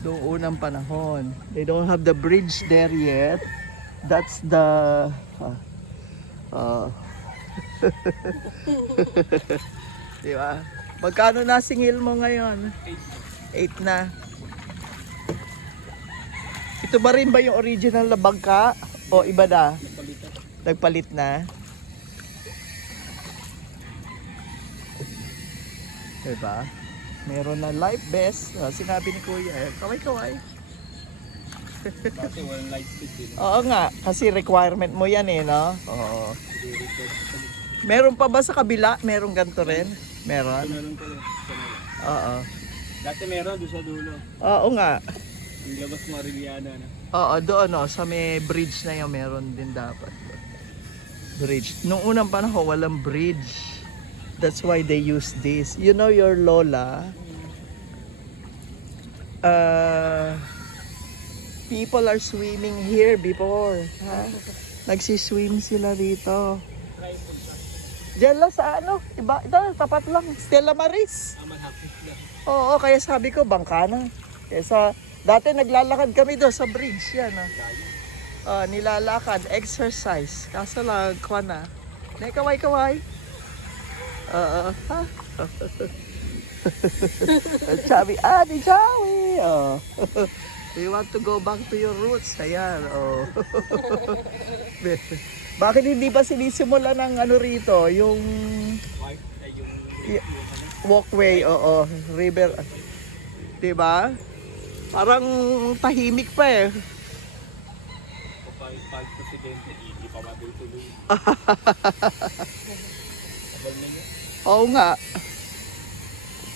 Noong unang panahon. They don't have the bridge there yet. That's the... Di ba? Magkano na singil mo ngayon? 8 na. Ito ba rin ba yung original na bangka? O iba na? Nagpalit na? Diba? Meron na life vest. Sinabi ni Kuya, kaway-kaway. Kasi walang light speed din. Oo nga, kasi requirement mo yan eh, no? Oo. Meron pa ba sa kabila? Meron ganito rin? Meron? Meron ko lang. Oo. Dati meron doon sa dulo. Oo nga. Yung labas mo Ariliana na. Oo, doon no, sa may bridge na yun, meron din dapat. Bridge. Nung unang panahon, walang bridge. That's why they use this. You know your lola, people are swimming here before. Ha? Nagsiswim sila dito. Diyan lang sa ano, iba, ito, tapat lang, Stella Maris. Oo, kaya sabi ko, bangka na. Kaya dati naglalakad kami doon sa bridge, yan. Nilalakad, exercise. Kaso lang, kuha na. Kaway-kaway. Ha? Chawi, di Chawi. You want to go back to your roots? Ayan, Bakit hindi ba sinisimula ng ano rito? Yung walkway, river. Diba? Parang tahimik pa eh. Pag presidente, hindi pa matutuloy. Oo nga.